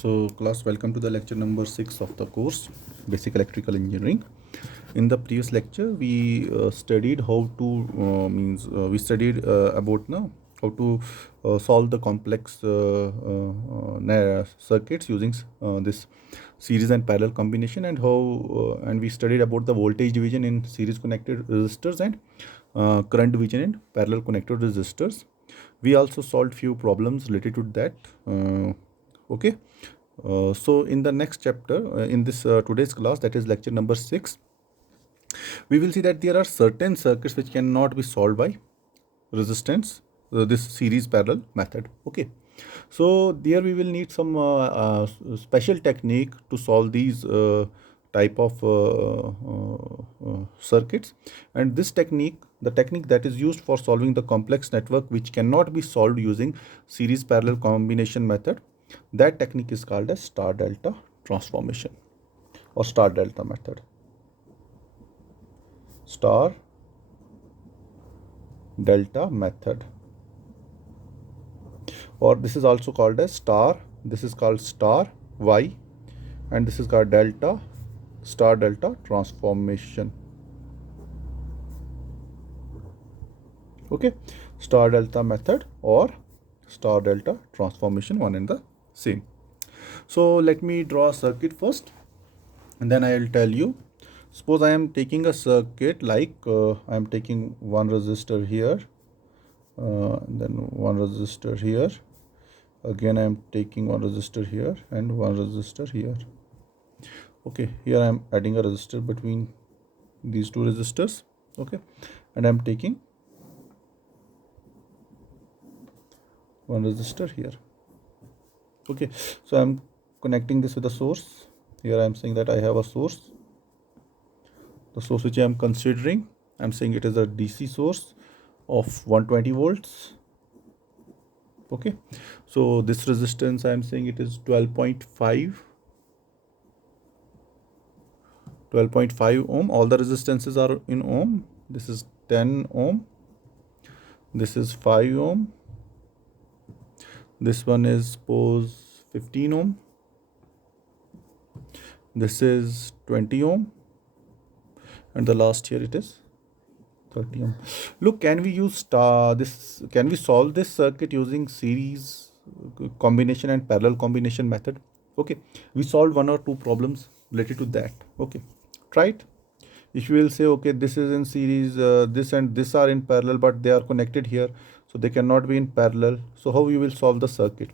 So class, welcome to the lecture number 6 of the course Basic Electrical Engineering. In the previous lecture we studied how to we studied about how to solve the complex circuits using this series and parallel combination, and how and we studied about the voltage division in series connected resistors and current division in parallel connected resistors. We also solved few problems related to that. Okay. So in the next chapter, in this today's class, that is lecture number 6, we will see that there are certain circuits which cannot be solved by resistance, this series parallel method. Okay. So there we will need some special technique to solve these type of circuits, and this technique, the technique that is used for solving the complex network which cannot be solved using series parallel combination method, that technique is called as star delta transformation or star delta method. Star delta method, or this is also called as star, this is called star Y, and this is called delta, star delta transformation. Okay, star delta method or star delta transformation, one and the same. So let me draw a circuit first and then I will tell you. Suppose I am taking a circuit like I am taking one resistor here, then one resistor here, again I am taking one resistor here and one resistor here. Okay, here I am adding a resistor between these two resistors. Okay, and I am taking one resistor here. Okay, so I am connecting this with a source. Here I am saying that I have a source. The source which I am considering, I am saying it is a DC source of 120 volts. Okay, so this resistance I am saying it is 12.5 ohm. All the resistances are in ohm. This is 10 ohm, this is 5 ohm, this one is suppose 15 ohm, this is 20 ohm, and the last here it is 30 ohm. Look, can we use this? Can we solve this circuit using series combination and parallel combination method? Okay, we solved one or two problems related to that. Okay, try it. If you will say, okay, this is in series, this and this are in parallel, but they are connected here, so they cannot be in parallel. So how you will solve the circuit?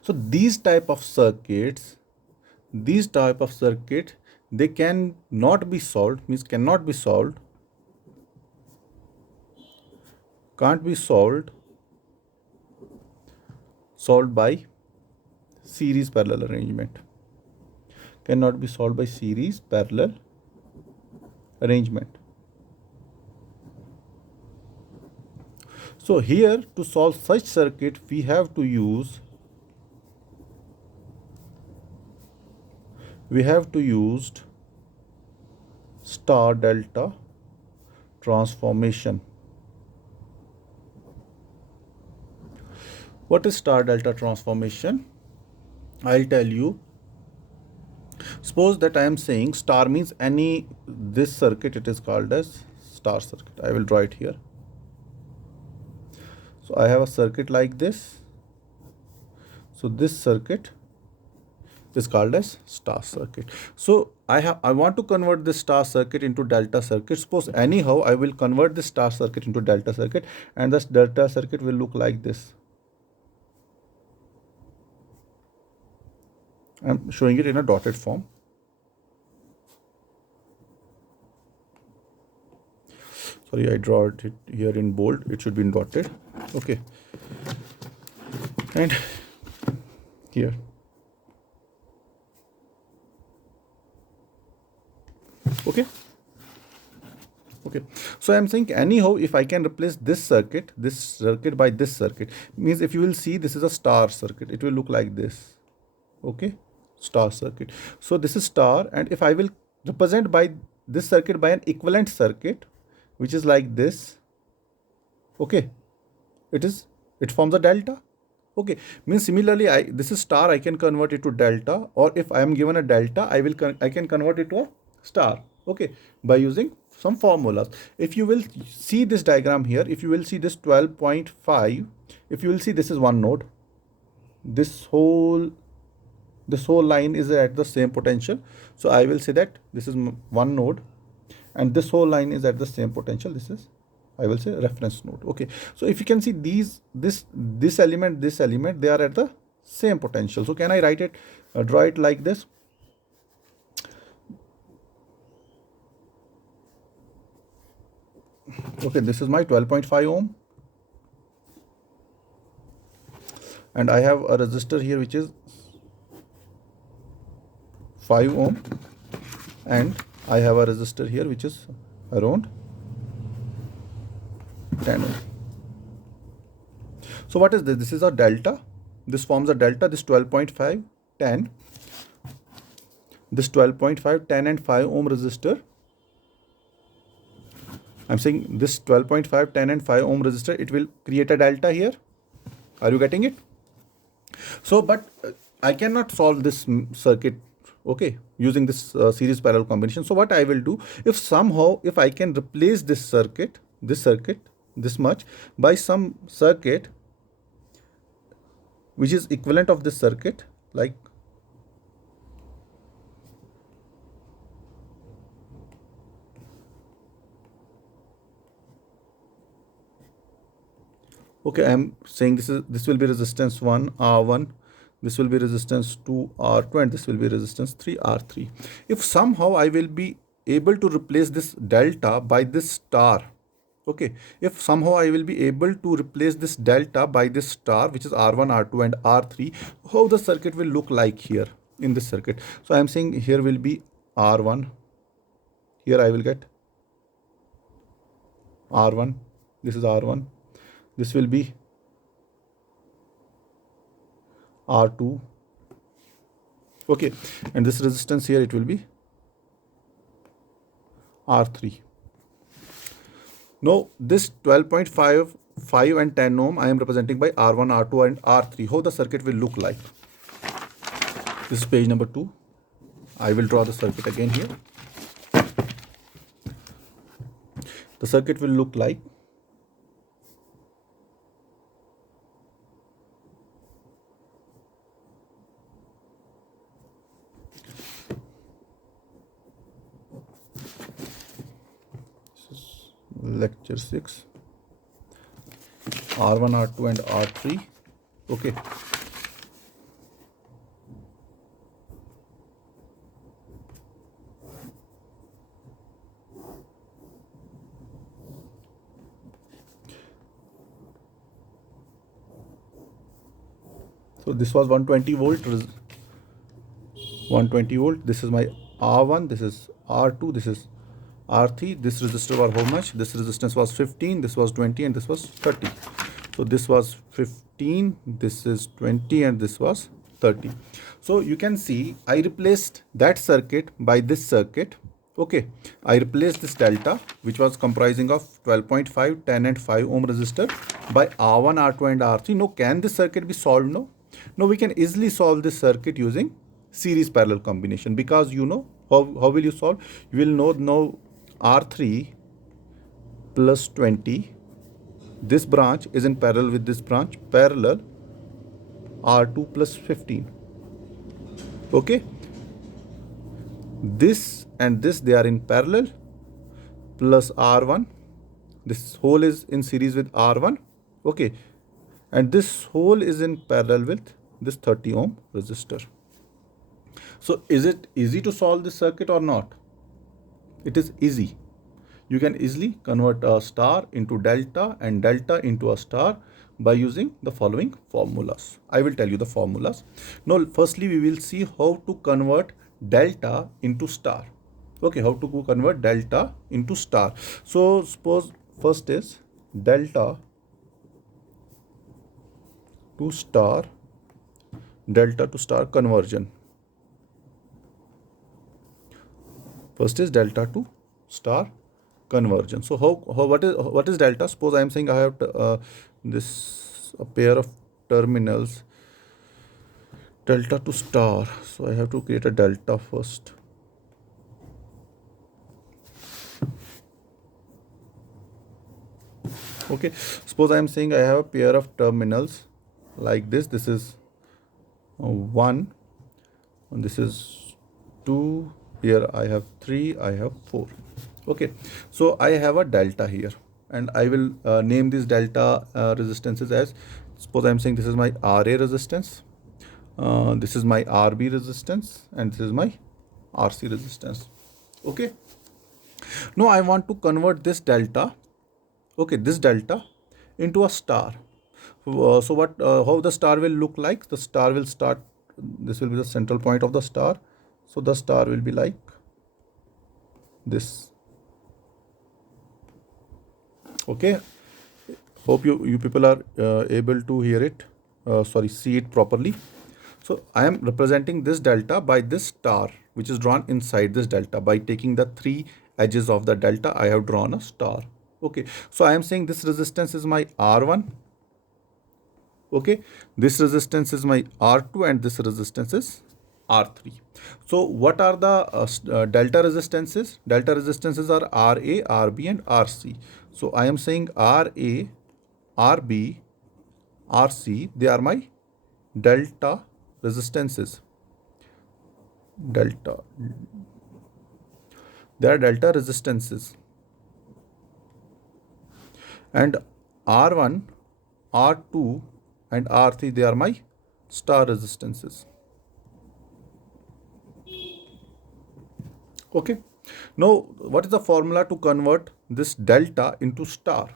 So these type of circuits, they can not be solved, means cannot be solved, can't be solved by series parallel arrangement, cannot be solved by series parallel arrangement. So here, to solve such circuit, we have to use star delta transformation. What is star delta transformation? I'll tell you. Suppose that I am saying star means this circuit, it is called as star circuit. I will draw it here. So I have a circuit like this. So this circuit is called as star circuit. So I want to convert this star circuit into delta circuit. Suppose anyhow I will convert this star circuit into delta circuit, and this delta circuit will look like this. I'm showing it in a dotted form. Sorry, I draw it here in bold. It should be in dotted. Okay. And here. Okay. Okay. So I'm saying anyhow, if I can replace this circuit by this circuit, means if you will see, this is a star circuit. It will look like this. Okay. Star circuit. So this is star, and if I will represent by this circuit by an equivalent circuit, which is like this. Okay, it forms a delta. Okay, means similarly, this is star, I can convert it to delta, or if I am given a delta, I can convert it to a star. Okay, by using some formulas. If you will see this diagram here, if you will see this 12.5, if you will see, this is one node. This whole line is at the same potential. So I will say that this is one node, and this whole line is at the same potential. This is, I will say, reference node. Okay, so if you can see this element, they are at the same potential. So can I write it, draw it like this? Okay, this is my 12.5 ohm, and I have a resistor here which is 5 ohm, and I have a resistor here which is around 10 ohm. So what is this? This is a delta. This forms a delta. This 12.5, 10. This 12.5, 10 and 5 ohm resistor. I'm saying this 12.5, 10 and 5 ohm resistor, it will create a delta here. Are you getting it? So, but I cannot solve this circuit, okay, using this series parallel combination. So what I will do, if somehow, if I can replace this circuit, this much, by some circuit which is equivalent of this circuit, like okay, I am saying this will be resistance 1 R1, this will be resistance 2 R2, and this will be resistance 3 R3. If somehow I will be able to replace this delta by this star, okay, if somehow I will be able to replace this delta by this star, which is R1, R2 and R3, how the circuit will look like here in this circuit? So I am saying here will be R1, here I will get R1, this is R1, this will be R2, okay, and this resistance here, it will be R3. Now this 12.5, 5 and 10 ohm I am representing by R1, R2 and R3. How the circuit will look like? This is page number 2. I will draw the circuit again here. The circuit will look like lecture 6, R1, R2 and R3, okay. So this was 120 volt, 120 volt. This is my R1, this is R2, this is R3. This resistor was how much? This resistance was 15, this was 20, and this was 30. So this was 15, this is 20, and this was 30. So you can see I replaced that circuit by this circuit. Okay, I replaced this delta, which was comprising of 12.5, 10 and 5 ohm resistor, by R1, R2 and R3. Now can this circuit be solved? No. Now we can easily solve this circuit using series parallel combination, because you know how will you solve? You will know now R3 plus 20, this branch is in parallel with this branch, parallel R2 plus 15. Okay, this and this, they are in parallel, plus R1, this whole is in series with R1, okay, and this whole is in parallel with this 30 ohm resistor. So is it easy to solve this circuit or not? It is easy. You can easily convert a star into delta and delta into a star by using the following formulas. I will tell you the formulas. Now, firstly, we will see how to convert delta into star. Okay, how to convert delta into star. So suppose first is delta to star, delta to star conversion. First is delta to star conversion. So what is delta? Suppose I am saying I have this a pair of terminals delta to star. So I have to create a delta first. Okay, suppose I am saying I have a pair of terminals like this. This is 1 and this is 2. Here I have 3, I have 4. Okay, so I have a delta here, and I will name these delta resistances as, suppose I am saying this is my RA resistance, this is my RB resistance, and this is my RC resistance. Okay, now I want to convert this delta, okay, this delta into a star. So what, how the star will look like? The star will start, this will be the central point of the star. So the star will be like this. Okay, hope you people are able to hear it, see it properly. So I am representing this delta by this star which is drawn inside this delta. By taking the 3 edges of the delta, I have drawn a star. Okay, so I am saying this resistance is my R1. Okay, this resistance is my R2 and this resistance is R3. So what are the delta resistances? Delta resistances are RA, RB and RC. So I am saying RA, RB, RC, they are my delta resistances. Delta. They are delta resistances. And R1, R2 and R3, they are my star resistances. Okay. Now, what is the formula to convert this delta into star?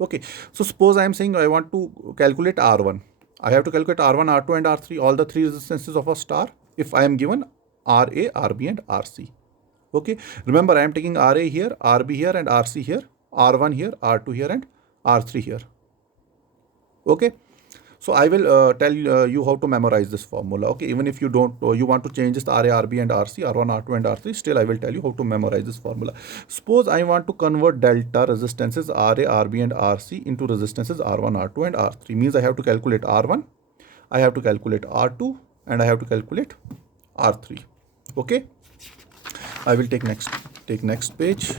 Okay. So, suppose I am saying I want to calculate R1. I have to calculate R1, R2 and R3, all the 3 resistances of a star, if I am given RA, RB and RC. Okay. Remember, I am taking RA here, RB here and RC here, R1 here, R2 here and R3 here. Okay. So I will tell you how to memorize this formula. Okay, even if you don't, you want to change this RA, RB and RC, R1, R2 and R3, still I will tell you how to memorize this formula. Suppose I want to convert delta resistances RA, RB and RC into resistances R1, R2 and R3. Means I have to calculate R1, I have to calculate R2 and I have to calculate R3. Okay, I will take next page.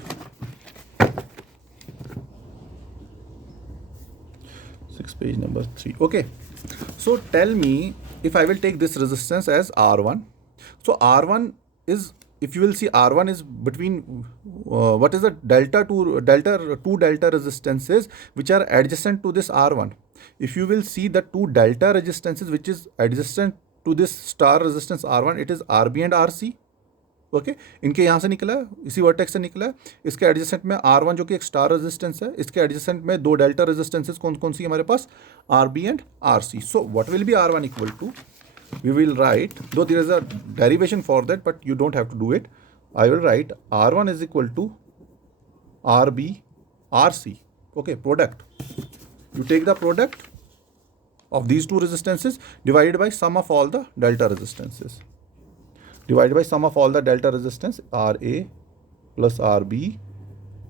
Page number 3. Okay, so tell me, if I will take this resistance as R1, so R1 is, if you will see, R1 is between what is the two delta resistances which are adjacent to this R1. If you will see the 2 delta resistances which is adjacent to this star resistance R1, it is RB and RC. Okay इनके यहाँ से निकला है, इसी vertex से निकला है. इसके एडजेसेंट में R1 जो कि एक स्टार रेजिस्टेंस है, इसके एडजेसेंट में 2 डेल्टा रेजिस्टेंसेस कौन कौन सी हमारे पास, RB and RC. So what will be R1 equal to, we will write, though there is a derivation for that, but you don't have to do it. I will write R1 is equal to RB RC. Okay, product. You take the product of these 2 resistances divided by sum of all the delta resistances. Divided by sum of all the delta resistance, RA plus RB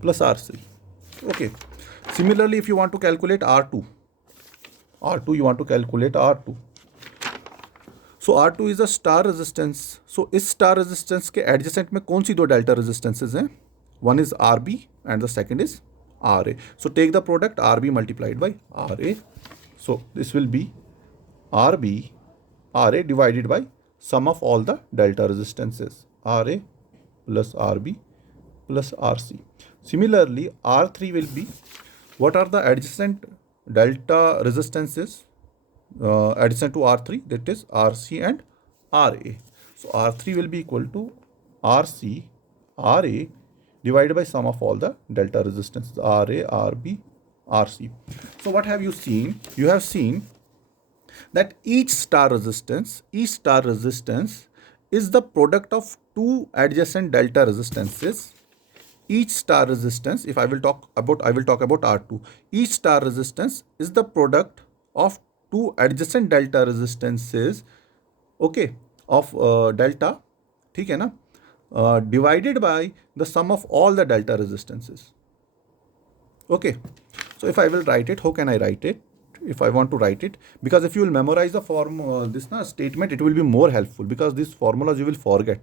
plus RC. Okay. Similarly, if you want to calculate R2, you want to calculate R2. So R2 is a star resistance. So इस star resistance के adjacent में कौन सी 2 delta resistances हैं? One is RB and the second is RA. So take the product RB multiplied by RA. So this will be RB RA divided by sum of all the delta resistances, RA plus RB plus RC. Similarly, R3 will be, what are the adjacent delta resistances adjacent to R3? That is RC and RA. So R3 will be equal to RC RA divided by sum of all the delta resistances, RA, RB, RC. So what have you seen? You have seen that each star resistance is the product of 2 adjacent delta resistances. Each star resistance, if I will talk about R2. Each star resistance is the product of 2 adjacent delta resistances, okay, of delta, ठीक है ना, divided by the sum of all the delta resistances. Okay, so if I will write it, how can I write it? if I want to write it, because if you will memorize the form this statement, it will be more helpful, because these formulas you will forget.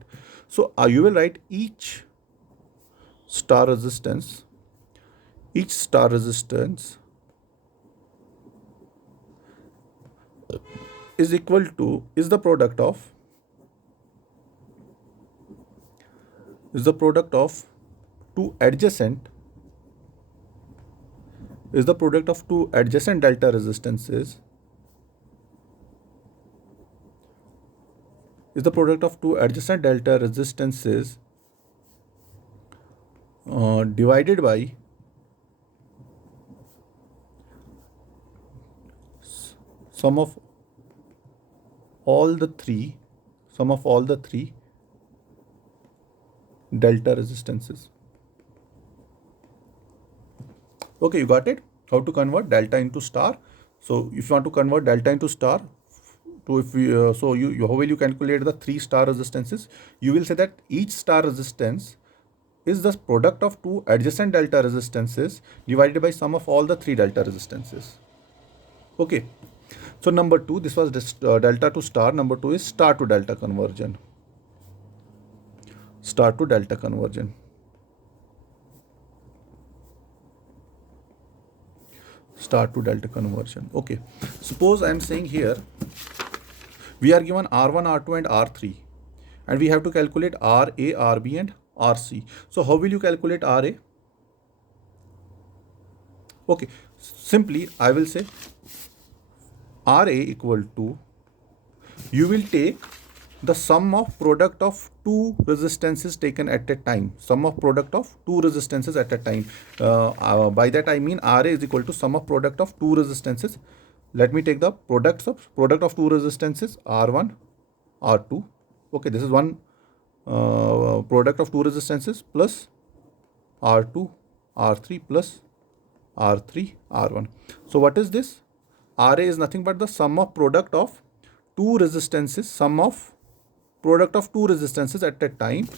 So you will write each star resistance is equal to is the product of two adjacent delta resistances divided by sum of all the three delta resistances. Okay, you got it? How to convert delta into star? So if you want to convert delta into star, how will you calculate the 3 star resistances? You will say that each star resistance is the product of two adjacent delta resistances divided by sum of all the 3 delta resistances. Okay. So number 2, this was delta to star. Number 2 is star to delta conversion. Okay. Suppose I am saying here, we are given R1, R2 and R3, and we have to calculate RA, RB and RC. So how will you calculate RA? Okay, simply I will say RA equal to, you will take the sum of product of two resistances taken at a time. By that I mean RA is equal to sum of product of two resistances. Let me take the product of two resistances, R1, R2. Okay, this is one product of two resistances plus R2, R3 plus R3, R1. So what is this? RA is nothing but the sum of product of two resistances, at a time.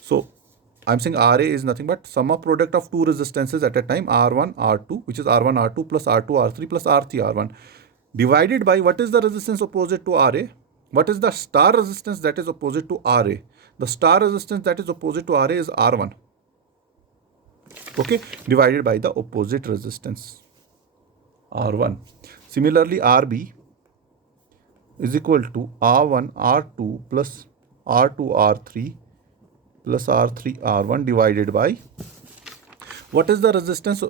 So I'm saying RA is nothing but sum of product of two resistances at a time, R1, R2, which is R1, R2 plus R2, R3 plus R3, R1, divided by what is the resistance opposite to RA? What is the star resistance that is opposite to RA? The star resistance that is opposite to RA is R1. Okay, divided by the opposite resistance, R1. Similarly, RB is equal to R1, R2 plus R2, R3 plus R3, R1 divided by, what is the resistance,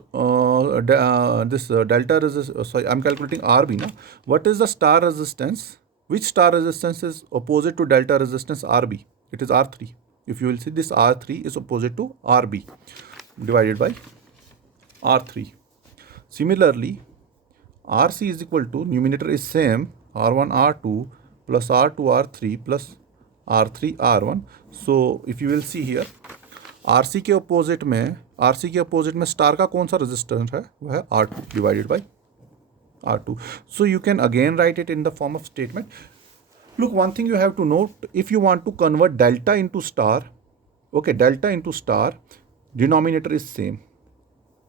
delta resistance, I'm calculating RB now. What is the star resistance? Which star resistance is opposite to delta resistance RB? It is R3. If you will see, this R3 is opposite to RB divided by R3. Similarly, RC is equal to, numerator is same, R1, R2 plus R2, R3 plus R3, R1. So if you will see here, RC के opposite में star का कौन सा resistance है? वह है R2 divided by R2. So you can again write it in the form of statement. Look, one thing you have to note, if you want to convert delta into star, okay, delta into star, denominator is same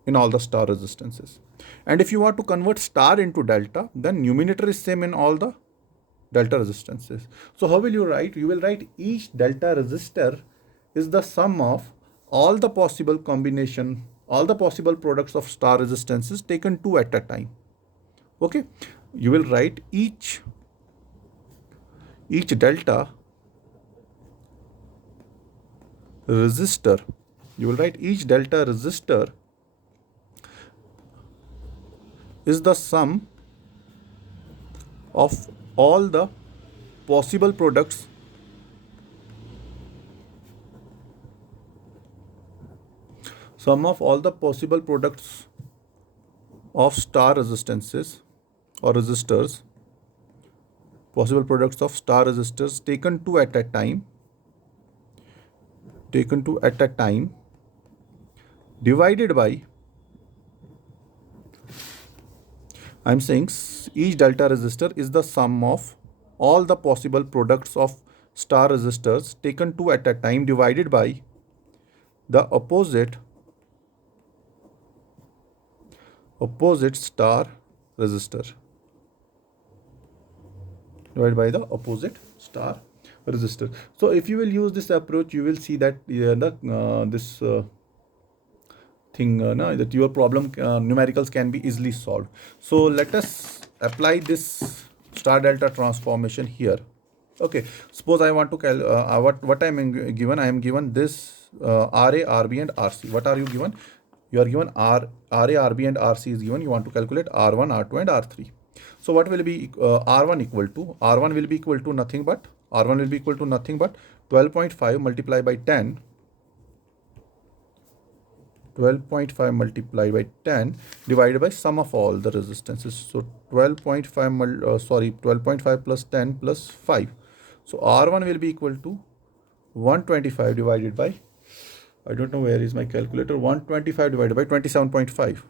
in all the star resistances. And if you want to convert star into delta, then numerator is same in all the delta resistances. So how will you write? You will write each delta resistor is the sum of all the possible products of star resistances taken two at a time. Okay, you will write each delta resistor. Is the sum of all the possible products of star resistances or resistors, possible products of star resistors taken two at a time, divided by, I'm saying each delta resistor is the sum of all the possible products of star resistors taken two at a time divided by the opposite star resistor divided by the opposite star resistor. So if you will use this approach, you will see that this thing that your problem numericals can be easily solved. So let us apply this star delta transformation here. Okay, suppose I want to what I am given. I am given this RA, RB and RC. What are you given? You are given RA, RB and RC is given. You want to calculate R1, R2 and R3. So what will be R1 equal to? R1 will be equal to nothing but 12.5 multiplied by 10. 12.5 multiplied by 10 divided by sum of all the resistances. So 12.5 plus 10 plus 5. So R1 will be equal to 125 divided by, I don't know where is my calculator, 125 divided by 27.5.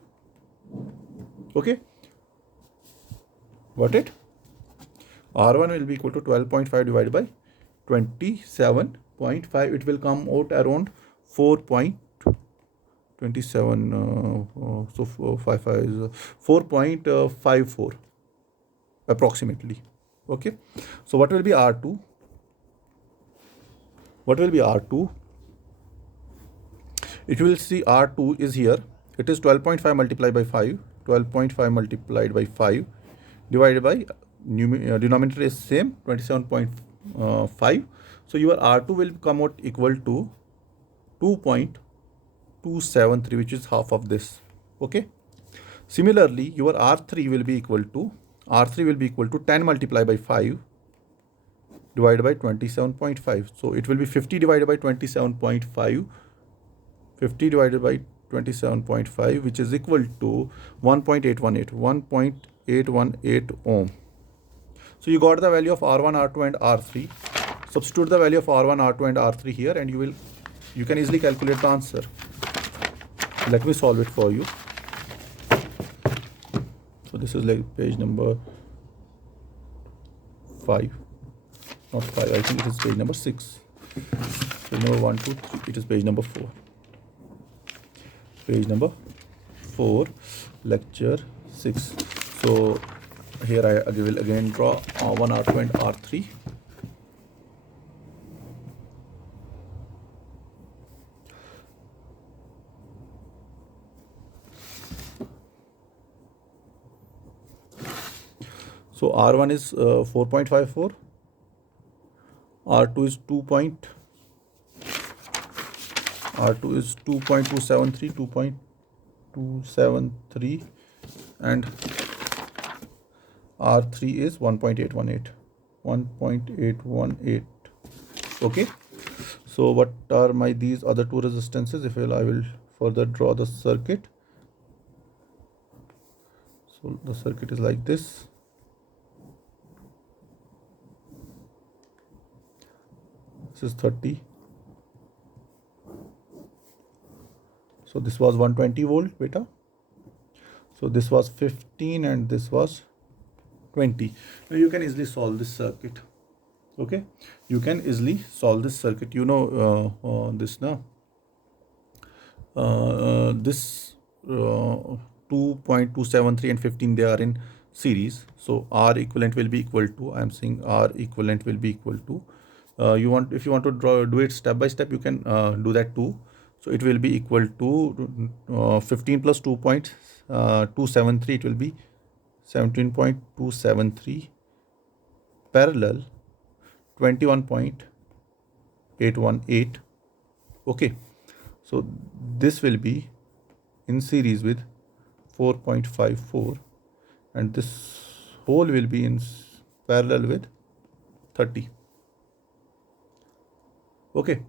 Okay, got it? R1 will be equal to 12.5 divided by 27.5. It will come out around 4.27. So 5 is 4.54 approximately. Okay, so what will be R2? What will be R2? If you will see, R2 is here. It is 12.5 multiplied by 5. 12.5 multiplied by 5 divided by denominator is same, 27.5. So your R2 will come out equal to 2.273, which is half of this. Okay. Similarly, your R3 will be equal to 10 multiplied by 5 divided by 27.5. So it will be 50 divided by 27.5. 50 divided by 27.5, which is equal to 1.818 ohm. So you got the value of R1, R2 and R3. Substitute the value of R1, R2 and R3 here, and you can easily calculate the answer. Let me solve it for you. So this is like page number 5, not 5, I think it is page number 6. Page number 1, 2, 3, it is page number 4. Page number 4, lecture 6. So here I will again draw R1, R2 and R3. So R1 is 4.54, R2 is 2.273, and R3 is 1.818. Okay, so what are these other two resistances? I will further draw the circuit. So the circuit is like this. This is 30. So this was 120 volt beta. So this was 15 and this was 20. Now you can easily solve this circuit. Okay, you can easily solve this circuit. You know this now. This 2.273 and 15, they are in series. So R equivalent will be equal to, I am saying R equivalent will be equal to, if you want to do it step by step, you can do that too. So it will be equal to 15 plus 2.273, it will be 17.273 parallel 21.818. Okay, so this will be in series with 4.54, and this whole will be in parallel with 30. Okay,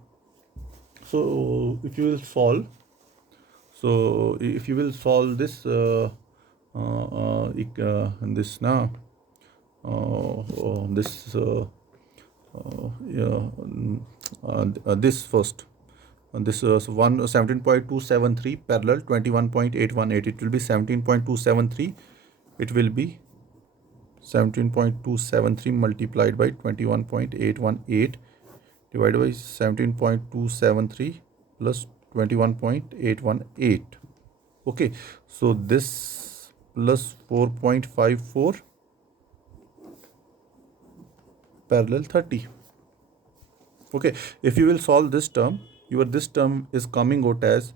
so if you will solve, this this now this first, this 17.273 parallel 21.818, it will be 17.273. It will be 17.273 multiplied by 21.818 divided by 17.273 plus 21.818. Okay, so this plus 4.54 parallel 30. Okay, if you will solve this term, this term is coming out as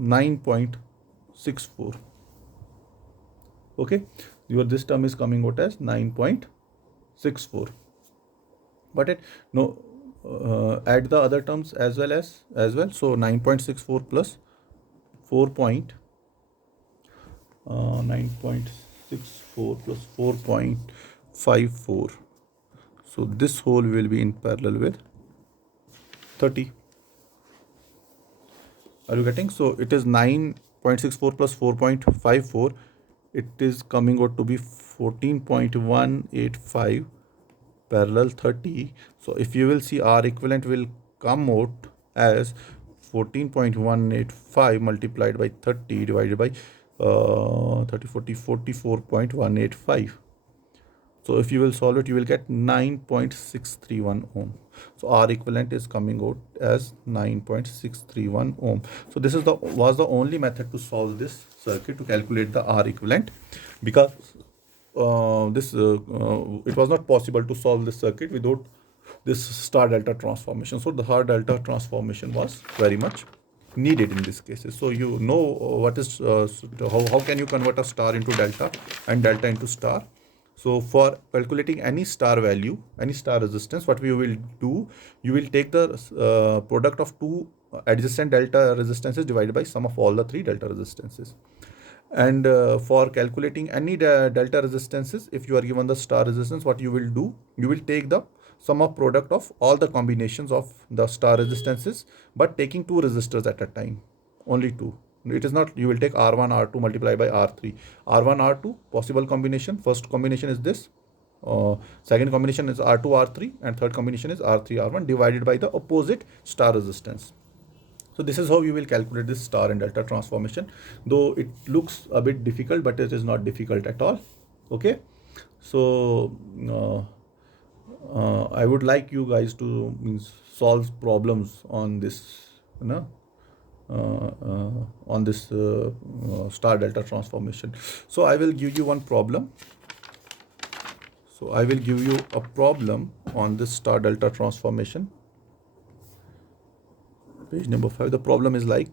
9.64. Okay, this term is coming out as 9.64. But it no add the other terms as well. So 9.64 plus 9.64 plus 4.54. So this whole will be in parallel with 30. Are you getting? So it is 9.64 plus 4.54. It is coming out to be 14.185 parallel 30. So if you will see, R equivalent will come out as 14.185 multiplied by 30 divided by 44.185. So if you will solve it, you will get 9.631 ohm. So R equivalent is coming out as 9.631 ohm. So this was the only method to solve this circuit, to calculate the R equivalent, because it was not possible to solve this circuit without this star delta transformation. So the star delta transformation was very much needed in this cases. So you know what is how can you convert a star into delta and delta into star. So for calculating any star value, any star resistance, what we will do, you will take the product of two adjacent delta resistances divided by sum of all the three delta resistances. And for calculating any delta resistances, if you are given the star resistance, what you will do, you will take the sum of product of all the combinations of the star resistances, but taking two resistors at a time, only two. It is not, you will take R1, R2 multiplied by R3. R1, R2, possible combination. First combination is this. Second combination is R2, R3. And third combination is R3, R1 divided by the opposite star resistance. So this is how you will calculate this star and delta transformation. Though it looks a bit difficult, but it is not difficult at all. Okay. So I would like you guys to solve problems on this, on this star delta transformation. So I will give you one problem. So I will give you a problem on this star delta transformation. Page number 5. The problem is like,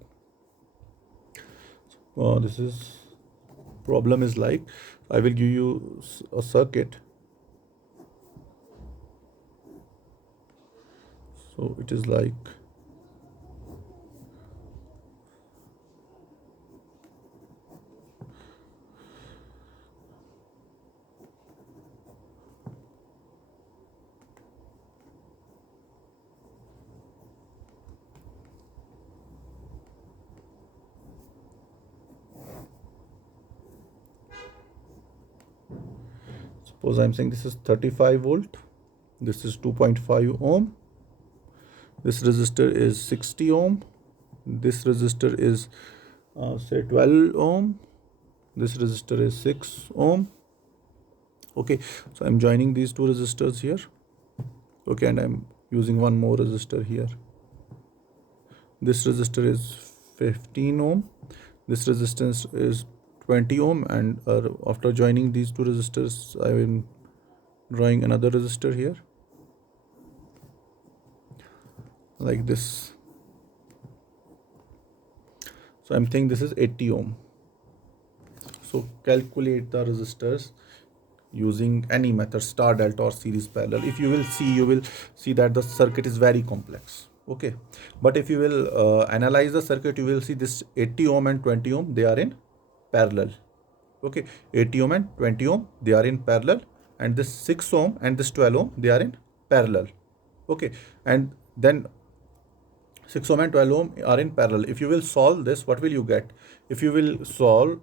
problem is like, I will give you a circuit. So it is like, suppose I'm saying this is 35 volt, this is 2.5 ohm, this resistor is 60 ohm, this resistor is say 12 ohm, this resistor is 6 ohm. Okay, so I'm joining these two resistors here. Okay, and I'm using one more resistor here. This resistor is 15 ohm, this resistance is 20 ohm, and after joining these two resistors, I am drawing another resistor here like this. So I'm thinking this is 80 ohm. So calculate the resistors using any method, star, delta, or series parallel. If you will see that the circuit is very complex. Okay, but if you will analyze the circuit, you will see this 80 ohm and 20 ohm, they are in parallel. Okay, 80 ohm and 20 ohm, they are in parallel, and this 6 ohm and this 12 ohm, they are in parallel. Okay, and then 6 ohm and 12 ohm are in parallel. If you will solve this, what will you get? If you will solve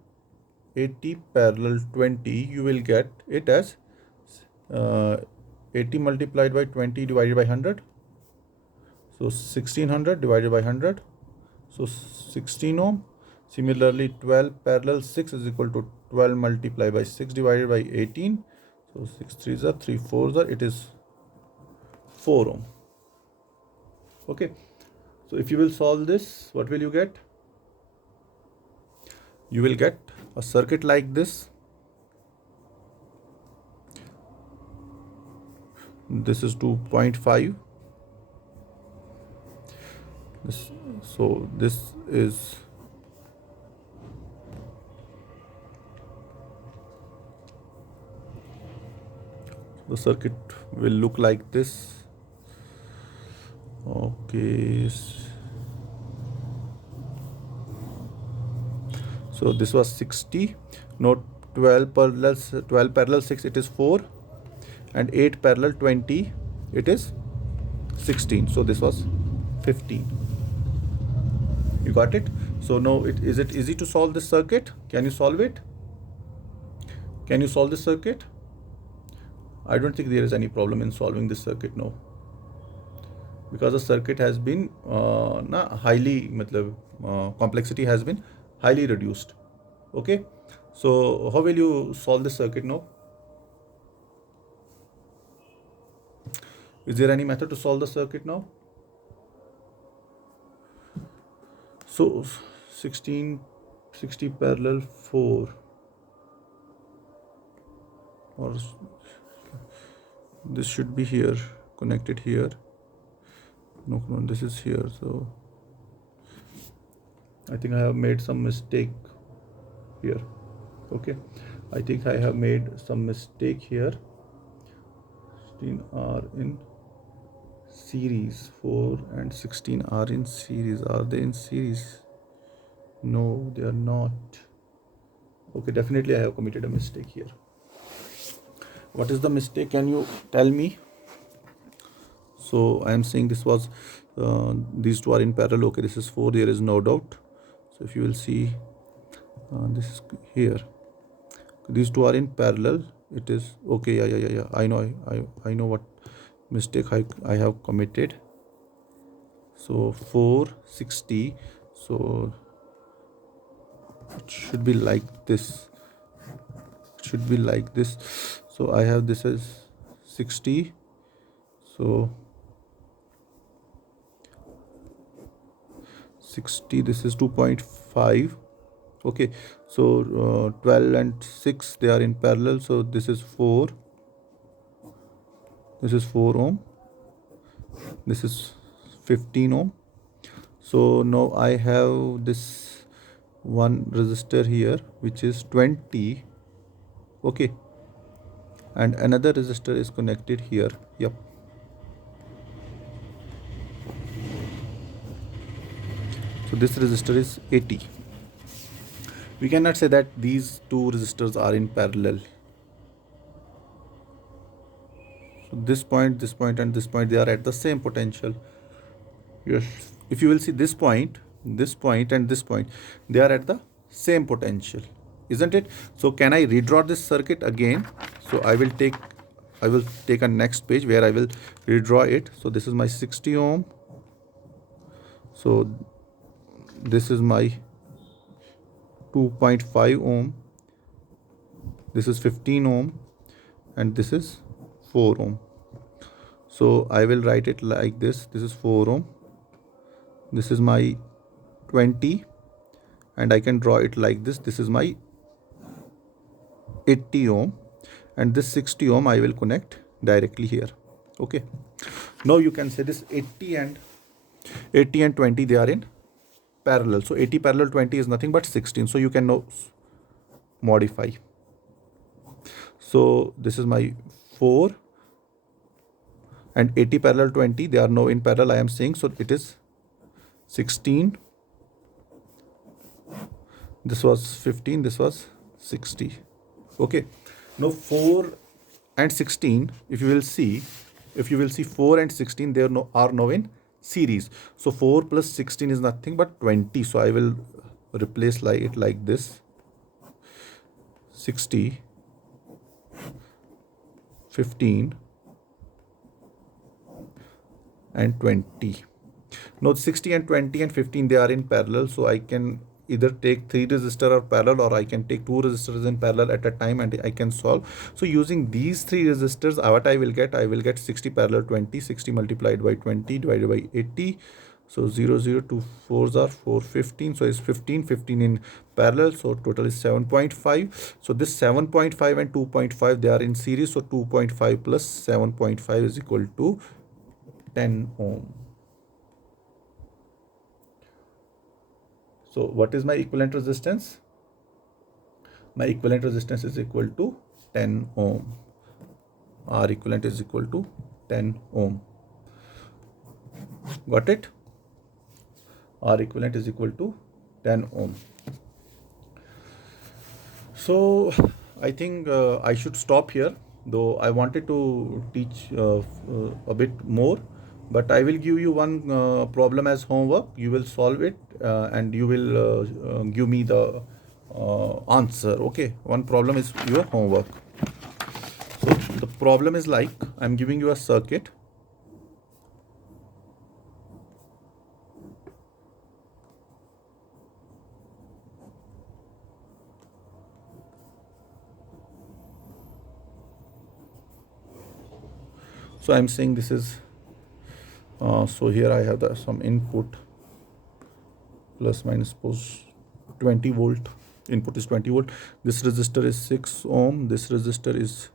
80 parallel 20, you will get it as 80 multiplied by 20 divided by 100. So 1600 divided by 100. So 16 ohm. Similarly, 12 parallel 6 is equal to 12 multiplied by 6 divided by 18. So 6 3s are 3 4s are, it is 4 ohm. Okay. So if you will solve this, what will you get? You will get a circuit like this. This is 2.5. So this is the circuit will look like this. Okay, so this was 60. Now 12 parallel 6, it is 4, and 8 parallel 20, it is 16. So this was 15. You got it? So now is it easy to solve this circuit? Can you solve it? Can you solve this circuit? I don't think there is any problem in solving this circuit now, because the circuit has been highly complexity has been highly reduced. Okay, so how will you solve this circuit now? Is there any method to solve the circuit now? So 16, 60 parallel 4, or this should be here, connected here. No, this is here. So I think I have made some mistake here. Okay, I think I have made some mistake here. 16 are in series, 4 and 16 are in series. Are they in series? No, they are not. Okay, definitely I have committed a mistake here. What is the mistake? Can you tell me? So I am saying this was these two are in parallel. Okay, this is 4, there is no doubt. So if you will see, this is here, these two are in parallel. It is okay. Yeah, I know what mistake I have committed. So 460, so it should be like this. It should be like this. So I have this as 60. So 60, this is 2.5. Okay, so 12 and 6, they are in parallel. So this is 4. This is 4 ohm. This is 15 ohm. So now I have this one resistor here, which is 20. Okay, and another resistor is connected here. Yep. So this resistor is 80. We cannot say that these two resistors are in parallel. So this point, and this point, they are at the same potential. Yes. If you will see this point, and this point, they are at the same potential, isn't it? So can I redraw this circuit again? So I will take a next page where I will redraw it. So this is my 60 ohm. So this is my 2.5 ohm. This is 15 ohm, and this is 4 ohm. So I will write it like this. This is 4 ohm. This is my 20, and I can draw it like this. This is my 80 ohm, and this 60 ohm I will connect directly here. Okay, now you can say this 80 and 20, they are in parallel. So 80 parallel 20 is nothing but 16. So you can now modify. So this is my 4, and 80 parallel 20, they are now in parallel, I am saying. So it is 16. This was 15. This was 60. Okay, now 4 and 16, if you will see 4 and 16, they are now in series. So 4 plus 16 is nothing but 20. So I will replace it like this: 60, 15 and 20. Now 60 and 20 and 15, they are in parallel. So I can either take 3 resistors or parallel, or I can take 2 resistors in parallel at a time, and I can solve. So using these 3 resistors, what I will get 60 parallel 20, 60 multiplied by 20 divided by 80. So 0, 0, 2 4s are 4, 15. So it's 15, 15 in parallel. So total is 7.5. So this 7.5 and 2.5, they are in series. So 2.5 plus 7.5 is equal to 10 ohm. So what is my equivalent resistance? My equivalent resistance is equal to 10 ohm. R equivalent is equal to 10 ohm. Got it? R equivalent is equal to 10 ohm. So I think I should stop here, though I wanted to teach a bit more, but I will give you one problem as homework. You will solve it and you will give me the answer. Okay, one problem is your homework. So the problem is like, I'm giving you a circuit. So I'm saying this is, so here I have some input plus minus suppose 20 volt. Input is 20 volt. This resistor is 6 ohm. This resistor is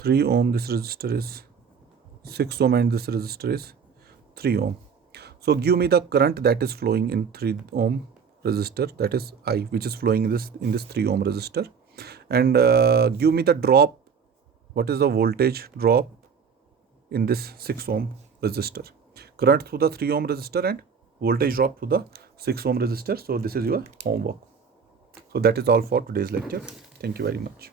3 ohm. This resistor is 6 ohm and this resistor is 3 ohm. So give me the current that is flowing in 3 ohm resistor, that is I, which is flowing in this 3 ohm resistor, and give me the drop. What is the voltage drop in this 6 ohm resistor? Current through the 3 ohm resistor and voltage drop through the 6 ohm resistor. So this is your homework. So that is all for today's lecture. Thank you very much.